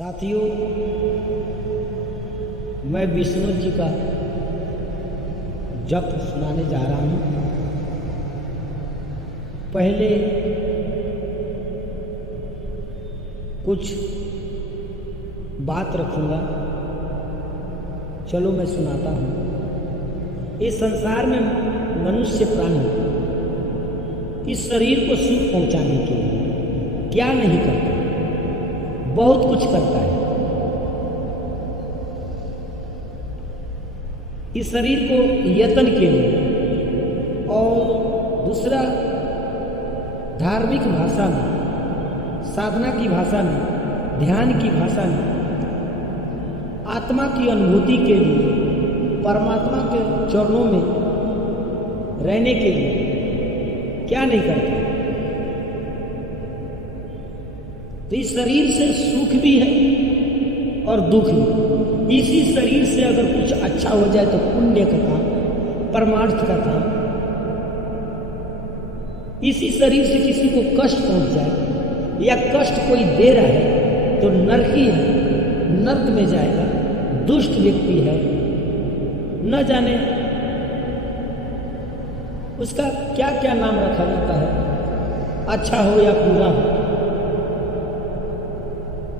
साथियों, मैं विष्णु जी का जप सुनाने जा रहा हूं। पहले कुछ बात रखूंगा, चलो मैं सुनाता हूं। इस संसार में मनुष्य प्राणी इस शरीर को सुख पहुंचाने के लिए क्या नहीं करता, बहुत कुछ करता है। इस शरीर को यत्न के लिए और दूसरा धार्मिक भाषा में, साधना की भाषा में, ध्यान की भाषा में, आत्मा की अनुभूति के लिए, परमात्मा के चरणों में रहने के लिए क्या नहीं करते। तो इस शरीर से सुख भी है और दुख भी। इसी शरीर से अगर कुछ अच्छा हो जाए तो पुण्य का काम, परमार्थ का काम। इसी शरीर से किसी को कष्ट पहुंच जाए या कष्ट कोई दे रहा है तो नरकी है, नर्क में जाएगा, दुष्ट व्यक्ति है, न जाने उसका क्या क्या नाम रखा जाता है, अच्छा हो या बुरा हो।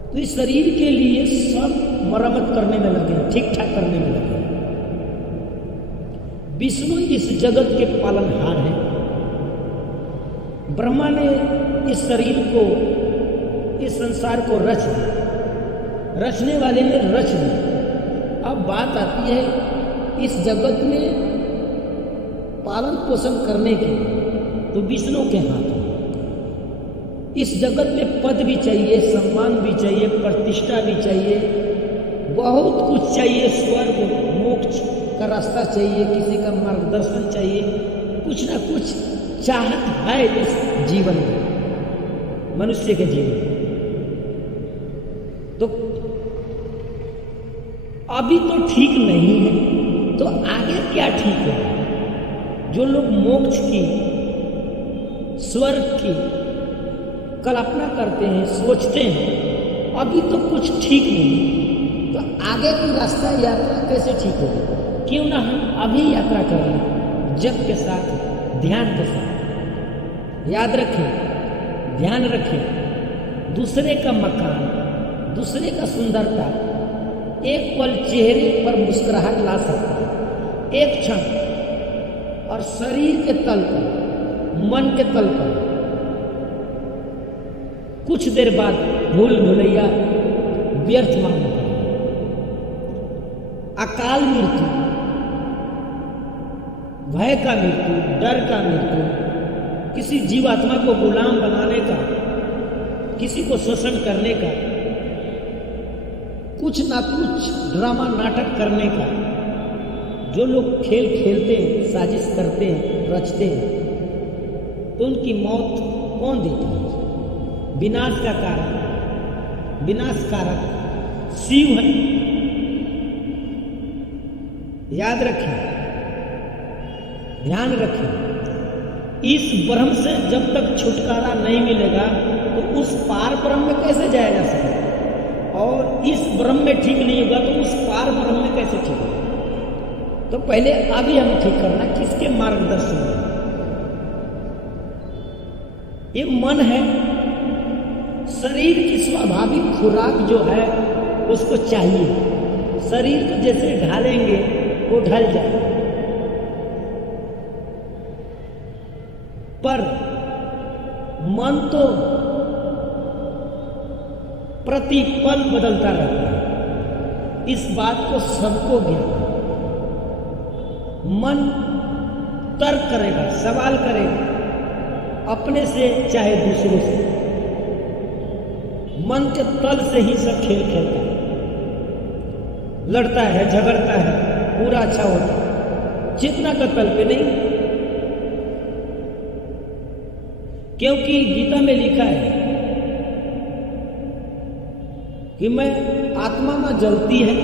तो इस शरीर के लिए सब मरम्मत करने में लगे, ठीक ठाक करने में लगे। विष्णु इस जगत के पालनहार हैं। ब्रह्मा ने इस शरीर को, इस संसार को रच दिया, रचने वाले ने रच दिया। अब बात आती है इस जगत में पालन पोषण करने के, तो विष्णु के हाथ में। इस जगत में पद भी चाहिए, सम्मान भी चाहिए, प्रतिष्ठा भी चाहिए, बहुत कुछ चाहिए। स्वर्ग मोक्ष का रास्ता चाहिए, किसी का मार्गदर्शन चाहिए, कुछ ना कुछ चाहत है इस जीवन में, मनुष्य के जीवन में। तो अभी तो ठीक नहीं है, तो आगे क्या ठीक है? जो लोग मोक्ष की, स्वर्ग की कल्पना करते हैं, सोचते हैं, अभी तो कुछ ठीक नहीं, तो आगे की रास्ता, यात्रा कैसे ठीक होगी? क्यों ना हम अभी यात्रा करें, जप के साथ, ध्यान के साथ। याद रखें, ध्यान रखें, दूसरे का मकान, दूसरे का सुंदरता एक पल चेहरे पर मुस्कुराहट ला सकता है, एक क्षण। और शरीर के तल पर, मन के तल पर कुछ देर बाद भूल भुलैया व्यर्थ मानना पड़ेगा। अकाल मृत्यु, भय का मृत्यु, डर का मृत्यु, किसी जीवात्मा को गुलाम बनाने का, किसी को शोषण करने का, कुछ ना कुछ ड्रामा नाटक करने का, जो लोग खेल खेलते हैं, साजिश करते हैं, रचते हैं, तो उनकी मौत कौन देता है? विनाश का कारण, विनाश कारक शिव है। याद रखें, ध्यान रखें, इस ब्रह्म से जब तक छुटकारा नहीं मिलेगा तो उस पार ब्रह्म में कैसे जाया जा सकता? और इस ब्रह्म में ठीक नहीं होगा तो उस पार ब्रह्म में कैसे ठीक होगा? तो पहले अभी हमें ठीक करना, किसके मार्गदर्शन में? ये मन है। शरीर की स्वाभाविक खुराक जो है उसको चाहिए। शरीर को जैसे ढालेंगे वो ढल जाए, पर मन तो प्रतिपल बदलता रहता है। इस बात को सबको ज्ञान है। मन तर्क करेगा, सवाल करेगा, अपने से चाहे दूसरे से। मन के तल से ही सब खेल खेलता है, लड़ता है, झगड़ता है, पूरा अच्छा होता है, चेतना का तल पे नहीं। क्योंकि गीता में लिखा है कि मैं आत्मा में जलती है,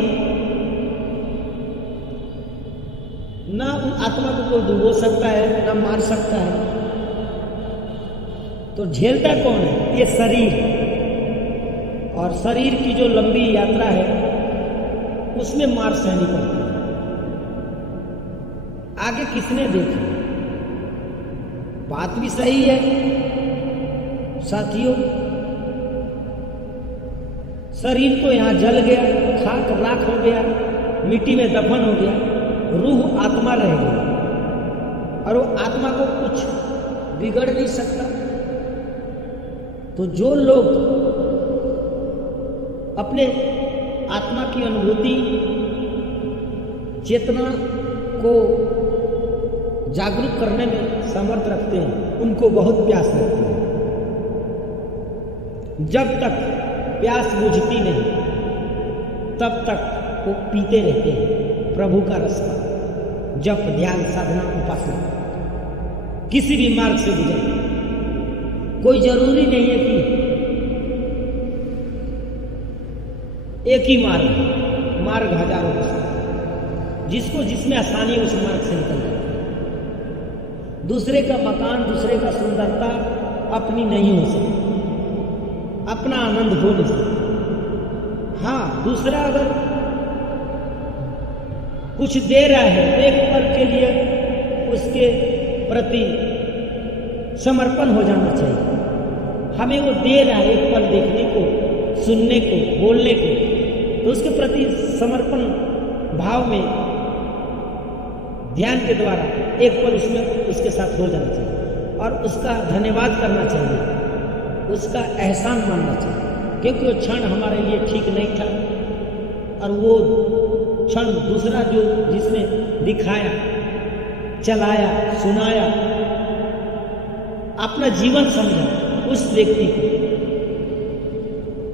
ना आत्मा को कोई डुबो सकता है, ना मार सकता है। तो झेलता कौन है? ये शरीर। और शरीर की जो लंबी यात्रा है उसमें मार सहनी पड़ती है। आगे किसने देखा? बात भी सही है साथियों, शरीर तो यहां जल गया, खाक राख हो गया, मिट्टी में दफन हो गया, रूह आत्मा रह गई और वो आत्मा को कुछ बिगड़ नहीं सकता। तो जो लोग अपने आत्मा की अनुभूति चेतना को जागरूक करने में समर्थ रखते हैं, उनको बहुत प्यास लगती है। जब तक प्यास बुझती नहीं तब तक वो पीते रहते हैं प्रभु का रस, जप, ध्यान, साधना, उपासना, किसी भी मार्ग से गुजरते। कोई जरूरी नहीं है कि एक ही मार्ग हजारों का, जिसको जिसमें आसानी उस मार्ग से निकल जाता है। दूसरे का मकान, दूसरे का सुंदरता अपनी नहीं हो सकती, अपना आनंद हो नहीं सकता। हाँ, दूसरा अगर कुछ दे रहा है, एक पल के लिए उसके प्रति समर्पण हो जाना चाहिए। हमें वो दे रहा है एक पल देखने को, सुनने को, बोलने को, तो उसके प्रति समर्पण भाव में ध्यान के द्वारा एक पल उसमें उसके साथ हो जाना चाहिए और उसका धन्यवाद करना चाहिए, उसका एहसान मानना चाहिए, क्योंकि वो क्षण हमारे लिए ठीक नहीं था और वो क्षण दूसरा जो जिसने दिखाया, चलाया, सुनाया, अपना जीवन समझा, उस व्यक्ति को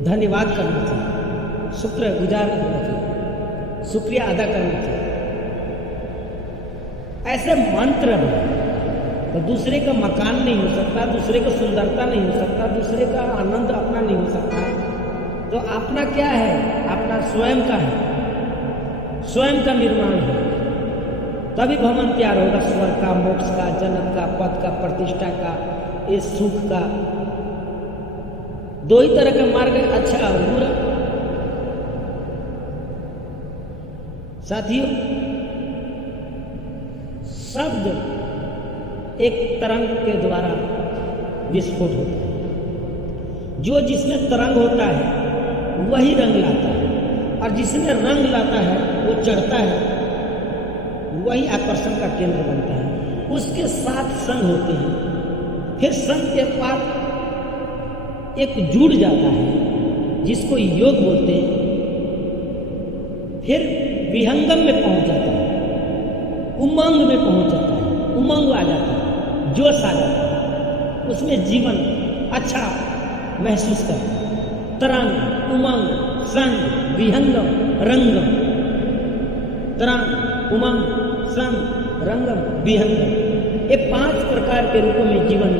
धन्यवाद करना चाहिए, शुक्रगुजार होना चाहिए, शुक्रिया अदा करना चाहिए। ऐसे मंत्र हैं। तो दूसरे का मकान नहीं हो सकता, दूसरे को सुंदरता नहीं हो सकता, दूसरे का आनंद अपना नहीं हो सकता, तो अपना क्या है? अपना स्वयं का है, स्वयं का निर्माण है। तभी भवन तैयार होगा, स्वर्ग का, मोक्ष का, जन्नत का, पद का, प्रतिष्ठा का, इस सुख का। दो ही तरह का मार्ग है, अच्छा और बुरा। साथियों, शब्द एक तरंग के द्वारा विस्फोट होता है। जो जिसमें तरंग होता है वही रंग लाता है, और जिसमें रंग लाता है वो चढ़ता है, वही आकर्षण का केंद्र बनता है। उसके साथ संग होते हैं, फिर संग के बाद एक जुड़ जाता है जिसको योग बोलते हैं, फिर विहंगम में पहुंच जाता है, उमंग में पहुंच जाता है, उमंग आ जाता है, जोश आ जाता है, उसमें जीवन अच्छा महसूस करता है। तरंग, उमंग, संग, विहंगम, रंगम। तरंग, उमंग, संग, रंगम, विहंगम, ये 5 प्रकार के रूपों में जीवन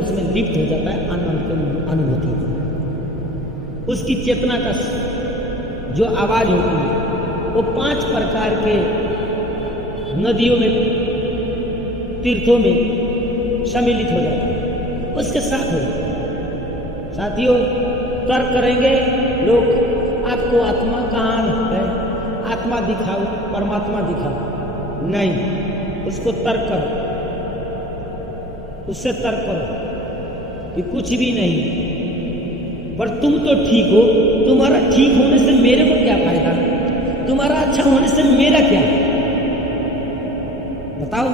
उसमें लिप्त हो जाता है। आनंद की अनुभूति, उसकी चेतना का जो आवाज होती है वो 5 प्रकार के नदियों में, तीर्थों में सम्मिलित हो जाता है, उसके साथ हो। साथियों, तर्क करेंगे लोग, आपको आत्मा कहाँ है, आत्मा दिखाओ, परमात्मा दिखाओ। नहीं, उसको तर्क करो, उससे तर्क करो कि कुछ भी नहीं, पर तुम तो ठीक हो, तुम्हारा ठीक होने से मेरे को क्या फायदा, तुम्हारा अच्छा होने से मेरा क्या? बताओ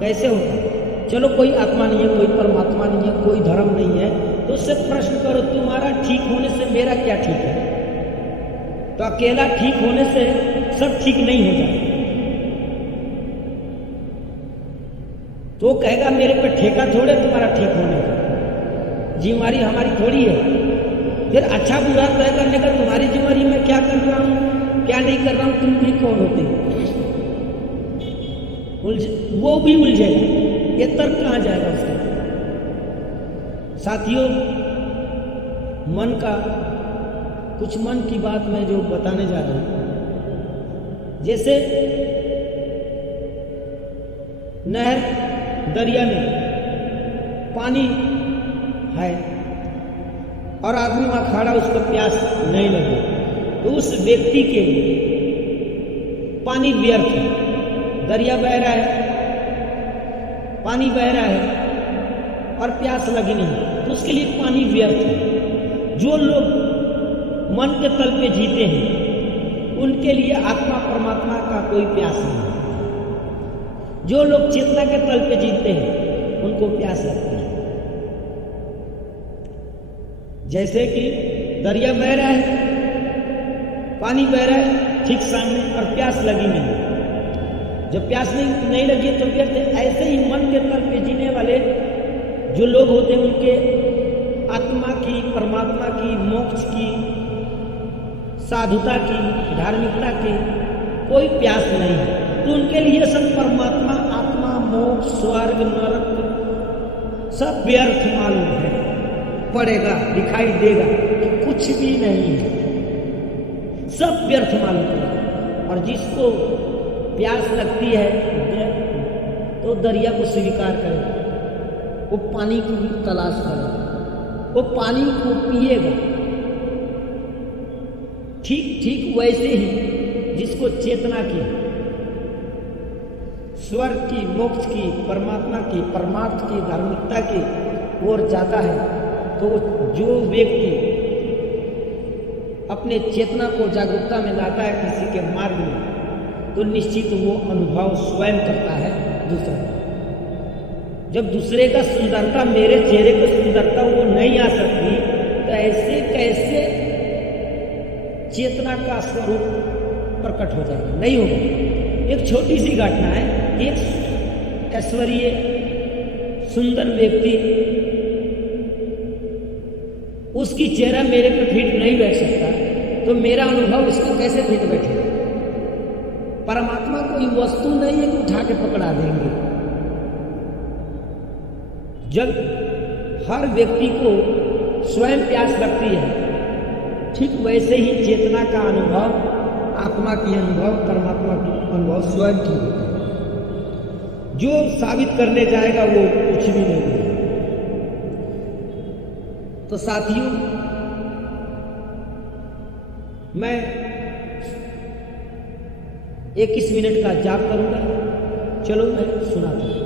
कैसे होता? चलो, कोई आत्मा नहीं है, कोई परमात्मा नहीं है, कोई धर्म नहीं है, तो उससे प्रश्न करो, तुम्हारा ठीक होने से मेरा क्या ठीक है? तो अकेला ठीक होने से सब ठीक नहीं हो जाए। तो कहेगा मेरे पे ठेका थोड़े तुम्हारा ठीक होने का, जिम्मेवारी हमारी थोड़ी है। फिर अच्छा बुरा तय करने का तुम्हारी जिम्मेवारी, मैं क्या कर रहा हूँ क्या नहीं कर रहा हूँ, तुम भी कौन होते हो? वो भी उलझेगा, ये तर्क कहाँ जाएगा उसका? साथियों, मन का कुछ मन की बात मैं जो बताने जा रहा हूं, जैसे नहर, दरिया में पानी है, और आदमी वहां खड़ा, उसको प्यास नहीं लगी, तो उस व्यक्ति के लिए पानी व्यर्थ है। दरिया बह रहा है, पानी बह रहा है और प्यास लगी नहीं, तो उसके लिए पानी व्यर्थ है। जो लोग मन के तल पे जीते हैं उनके लिए आत्मा परमात्मा का कोई प्यास नहीं है। जो लोग चेतना के तल पे जीते हैं उनको प्यास लगती है। जैसे कि दरिया बह रहा है, पानी बह रहा है ठीक सामने और प्यास लगी नहीं, जब प्यास नहीं लगी तो व्यर्थ है। ऐसे ही मन के तल पे जीने वाले जो लोग होते हैं उनके आत्मा की, परमात्मा की, मोक्ष की, साधुता की, धार्मिकता की कोई प्यास नहीं है। तो उनके लिए सब परमात्मा, आत्मा, मोक्ष, स्वर्ग, नरक सब व्यर्थ मालूम है, पड़ेगा, दिखाई देगा कि कुछ भी नहीं है, सब व्यर्थ मालूम है। और जिसको प्यास लगती है तो दरिया को स्वीकार करेगा, वो पानी की तलाश करेगा, वो पानी को पिएगा। ठीक वैसे ही जिसको चेतना की, स्वर्ग की, मोक्ष की, परमात्मा की, परमार्थ की, धार्मिकता की ओर जाता है, तो जो व्यक्ति अपने चेतना को जागरूकता में लाता है किसी के मार्ग में, तो निश्चित वो अनुभव स्वयं करता है दूसरा। जब दूसरे का सुंदरता, मेरे चेहरे की सुंदरता वो नहीं आ सकती, तो ऐसे कैसे चेतना का स्वरूप प्रकट हो जाएगा? नहीं होगा। एक छोटी सी घटना है, एक ऐश्वर्य सुंदर व्यक्ति, उसकी चेहरा मेरे पे फिट नहीं बैठ सकता, तो मेरा अनुभव उसको कैसे फिट बैठेगा? परमात्मा कोई वस्तु नहीं है कि उठा के पकड़ा देंगे। जब हर व्यक्ति को स्वयं प्यास लगती है, ठीक वैसे ही चेतना का अनुभव, आत्मा की अनुभव, परमात्मा की अनुभव स्वयं की होता है। जो साबित करने जाएगा वो कुछ भी नहीं है। तो साथियों, मैं 21 मिनट का जाप करूंगा। चलो मैं सुनाता हूं।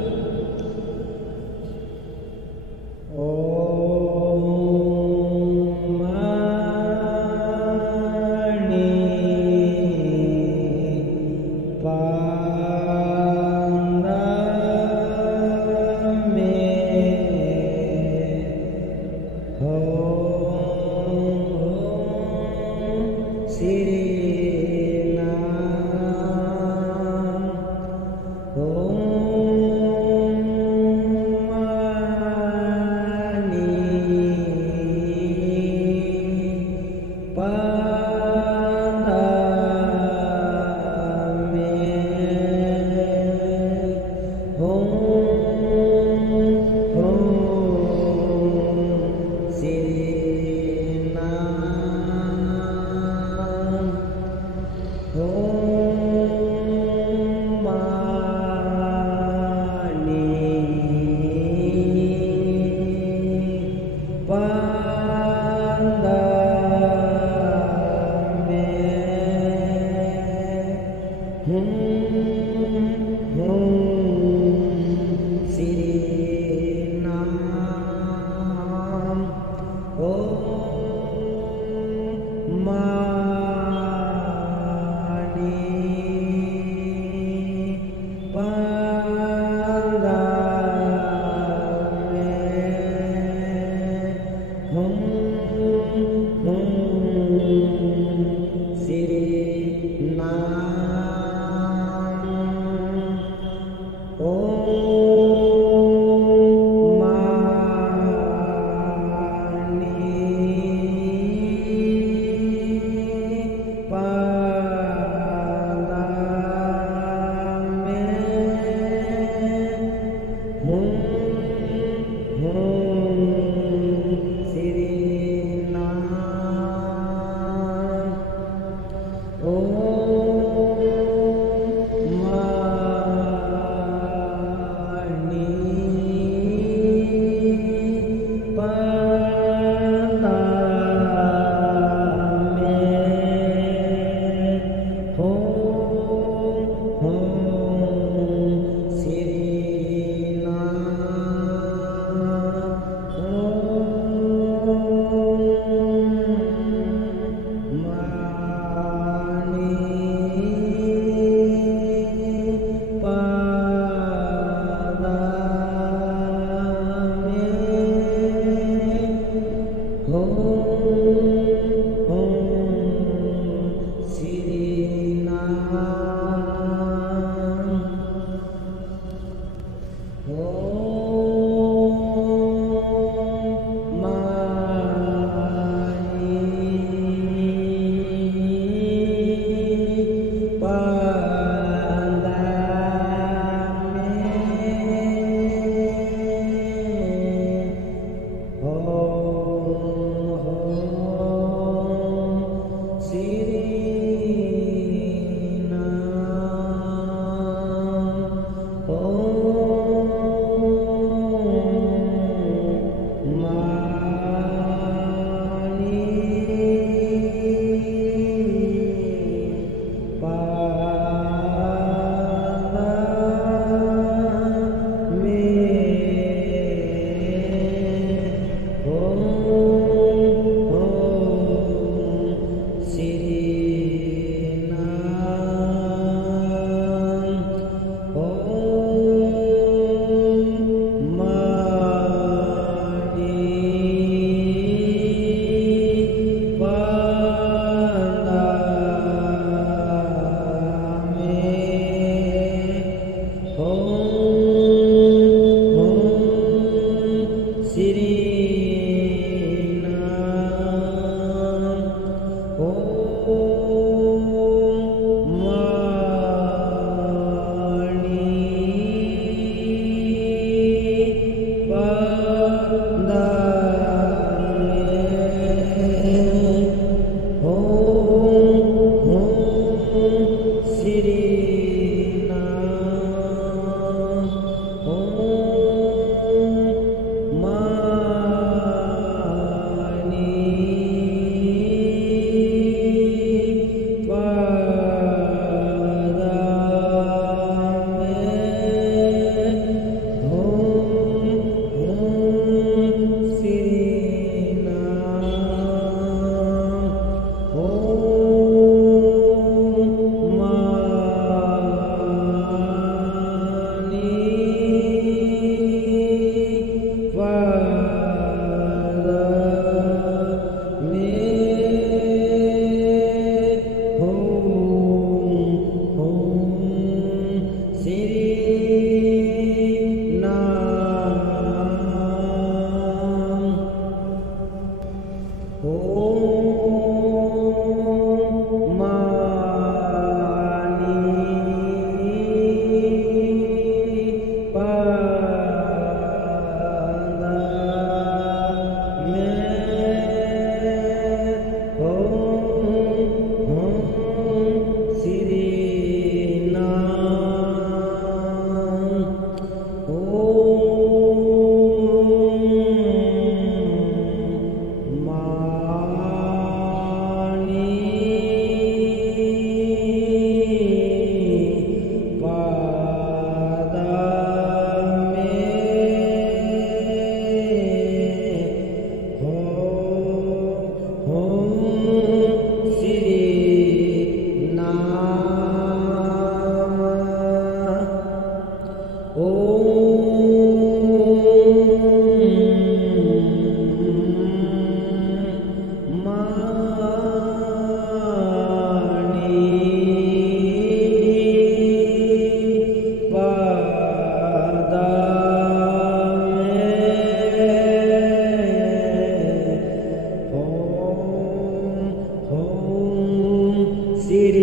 श्री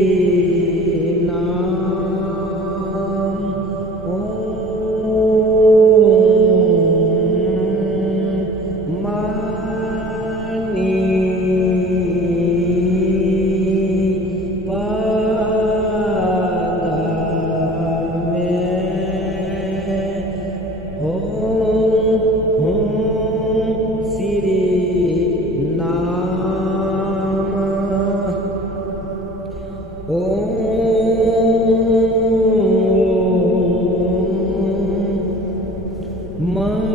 नाम ओम मानी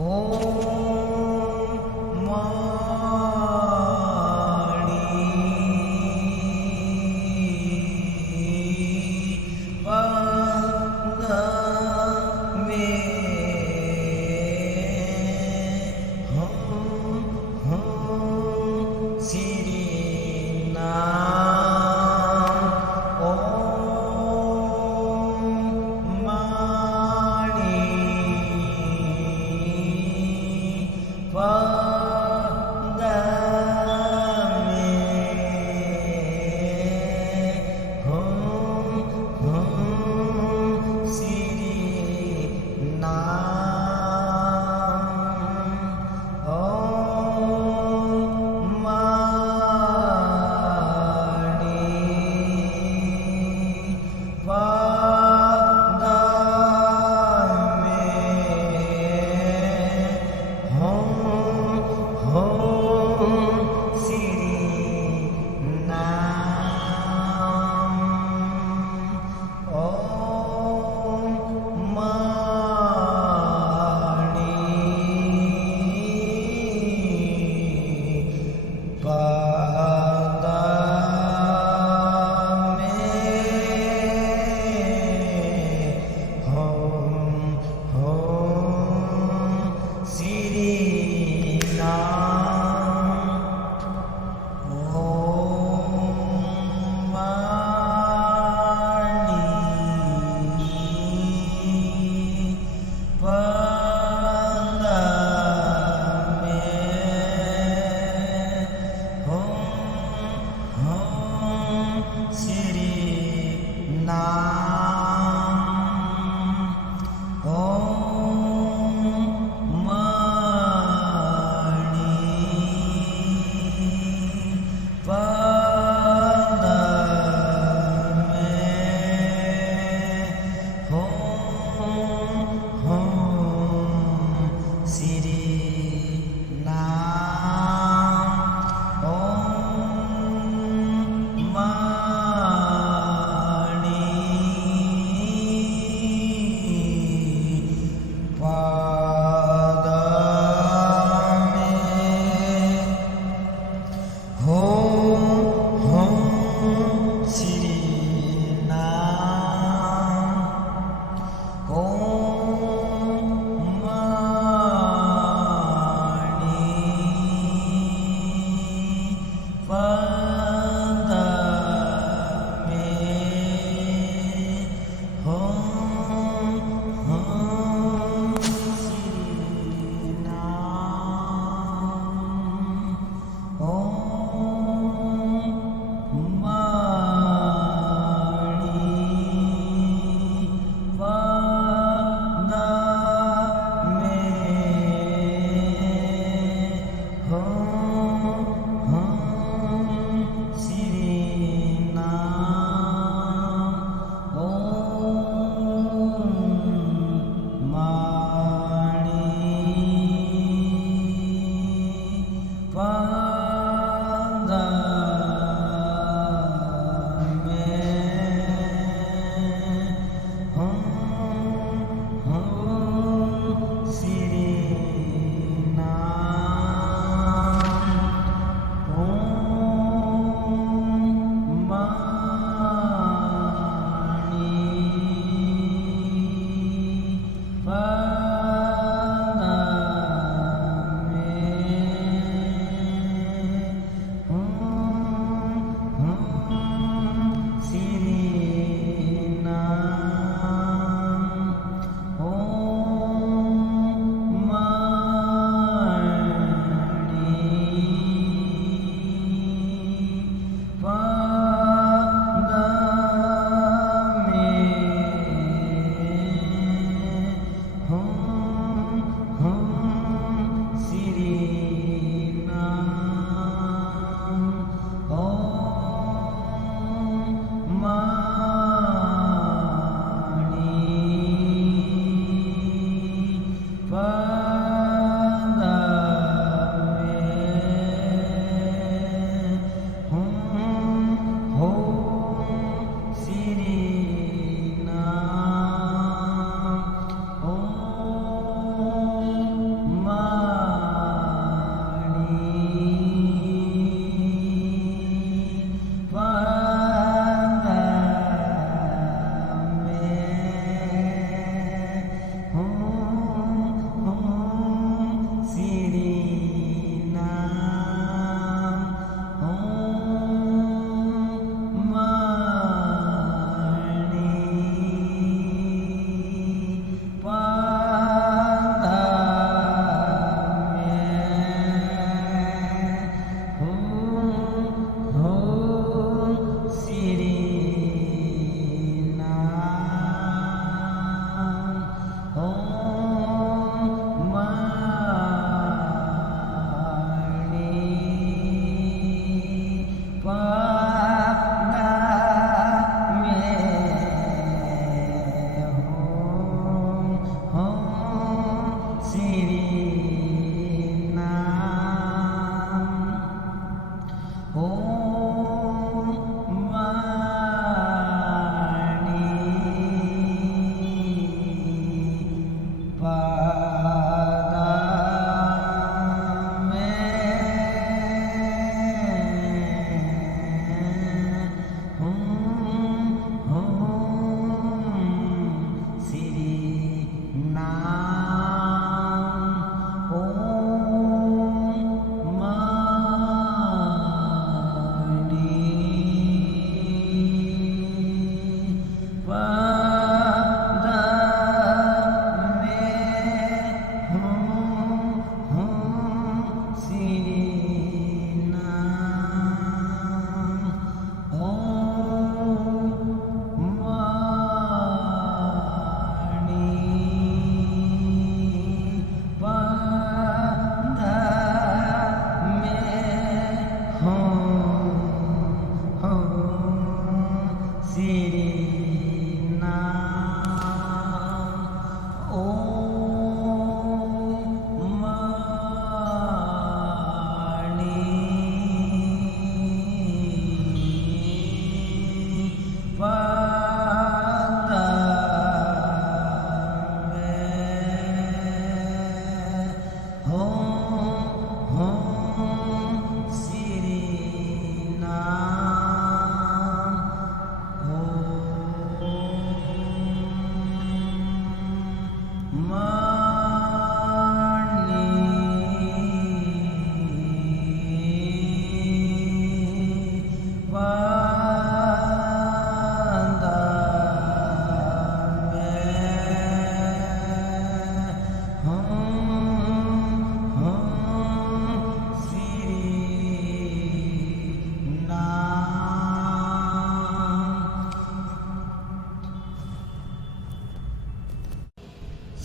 ॐ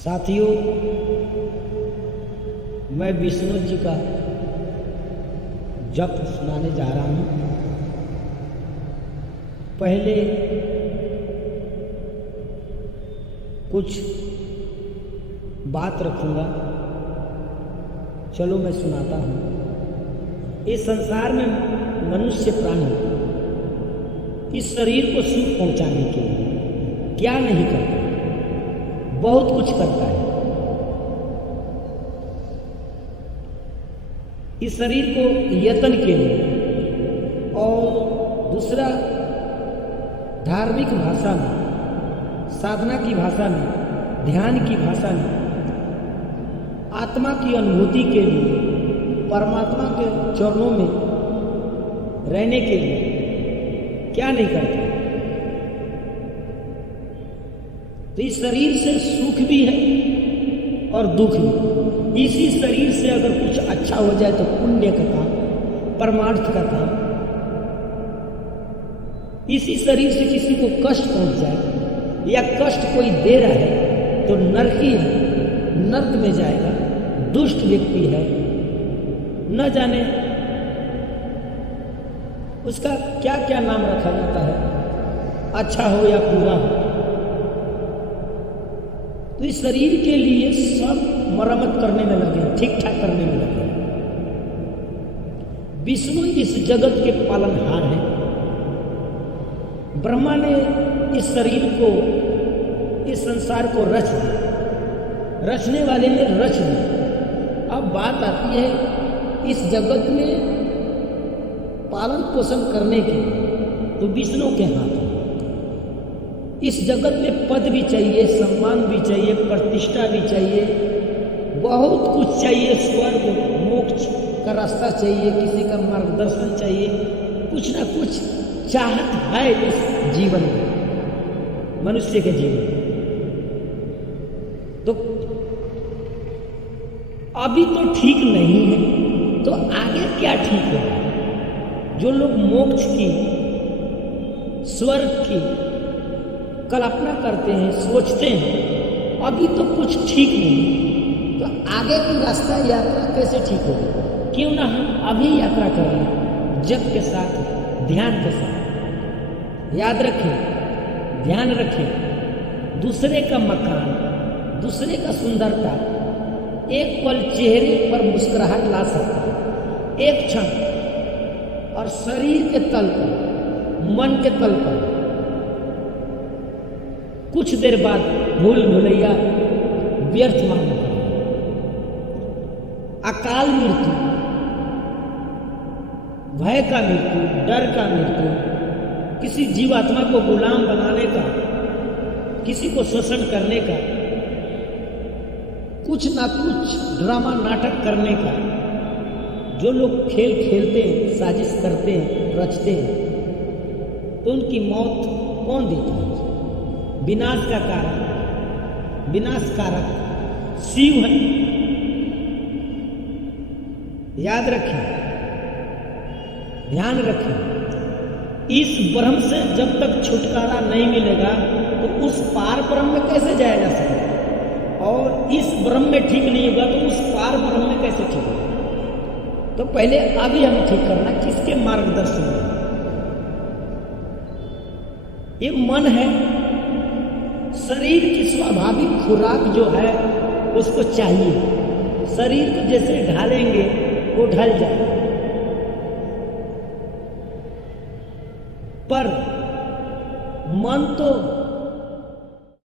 साथियों, मैं विष्णु जी का जप सुनाने जा रहा हूँ। पहले कुछ बात रखूँगा, चलो मैं सुनाता हूँ। इस संसार में मनुष्य प्राणी इस शरीर को सुख पहुँचाने के लिए क्या नहीं करता, बहुत कुछ करता है। इस शरीर को यत्न के लिए और दूसरा धार्मिक भाषा में, साधना की भाषा में, ध्यान की भाषा में, आत्मा की अनुभूति के लिए, परमात्मा के चरणों में रहने के लिए क्या नहीं करता। तो इस शरीर से सुख भी है और दुख भी। इसी शरीर से अगर कुछ अच्छा हो जाए तो पुण्य का काम, परमार्थ का काम। इसी शरीर से किसी को कष्ट पहुंच जाए या कष्ट कोई दे रहा है तो नरकी है, नर्क में जाएगा, दुष्ट व्यक्ति है, न जाने उसका क्या क्या नाम रखा जाता है, अच्छा हो या बुरा हो। तो इस शरीर के लिए सब मरम्मत करने में लगे हैं, ठीक ठाक करने में लगे हैं। विष्णु इस जगत के पालनहार हैं। ब्रह्मा ने इस शरीर को, इस संसार को रच दिया, रचने वाले ने रच दिया। अब बात आती है इस जगत में पालन पोषण करने के, तो विष्णु के हाथ है। इस जगत में पद भी चाहिए, सम्मान भी चाहिए, प्रतिष्ठा भी चाहिए, बहुत कुछ चाहिए। स्वर्ग मोक्ष का रास्ता चाहिए, किसी का मार्गदर्शन चाहिए, कुछ ना कुछ चाहत है इस जीवन में, मनुष्य के जीवन में। तो अभी तो ठीक नहीं है, तो आगे क्या ठीक है? जो लोग मोक्ष की, स्वर्ग की कल्पना करते हैं, सोचते हैं, अभी तो कुछ ठीक नहीं, तो आगे की रास्ता यात्रा कैसे ठीक होगी? क्यों ना हम अभी यात्रा कर लें, जप के साथ, ध्यान के साथ। याद रखें, ध्यान रखें, दूसरे का मकान, दूसरे का सुंदरता एक पल चेहरे पर मुस्कुराहट ला सकता है, एक क्षण, और शरीर के तल पर, मन के तल पर कुछ देर बाद भूल भुलैया व्यर्थ मानना पड़ेगा। अकाल मृत्यु, भय का मृत्यु, डर का मृत्यु, किसी जीवात्मा को गुलाम बनाने का, किसी को शोषण करने का, कुछ ना कुछ ड्रामा नाटक करने का, जो लोग खेल खेलते हैं, साजिश करते हैं, रचते हैं, तो उनकी मौत कौन देता है? विनाश का कारण, विनाशकारक शिव है। याद रखें, ध्यान रखें, इस ब्रह्म से जब तक छुटकारा नहीं मिलेगा तो उस पार ब्रह्म में कैसे जाया जा सकता? और इस ब्रह्म में ठीक नहीं होगा तो उस पार ब्रह्म में कैसे ठीक होगा? तो पहले अभी हमें ठीक करना, किसके मार्गदर्शन में? ये मन है, शरीर की स्वाभाविक खुराक जो है उसको चाहिए। शरीर को जैसे ढालेंगे वो ढल जाए, पर मन तो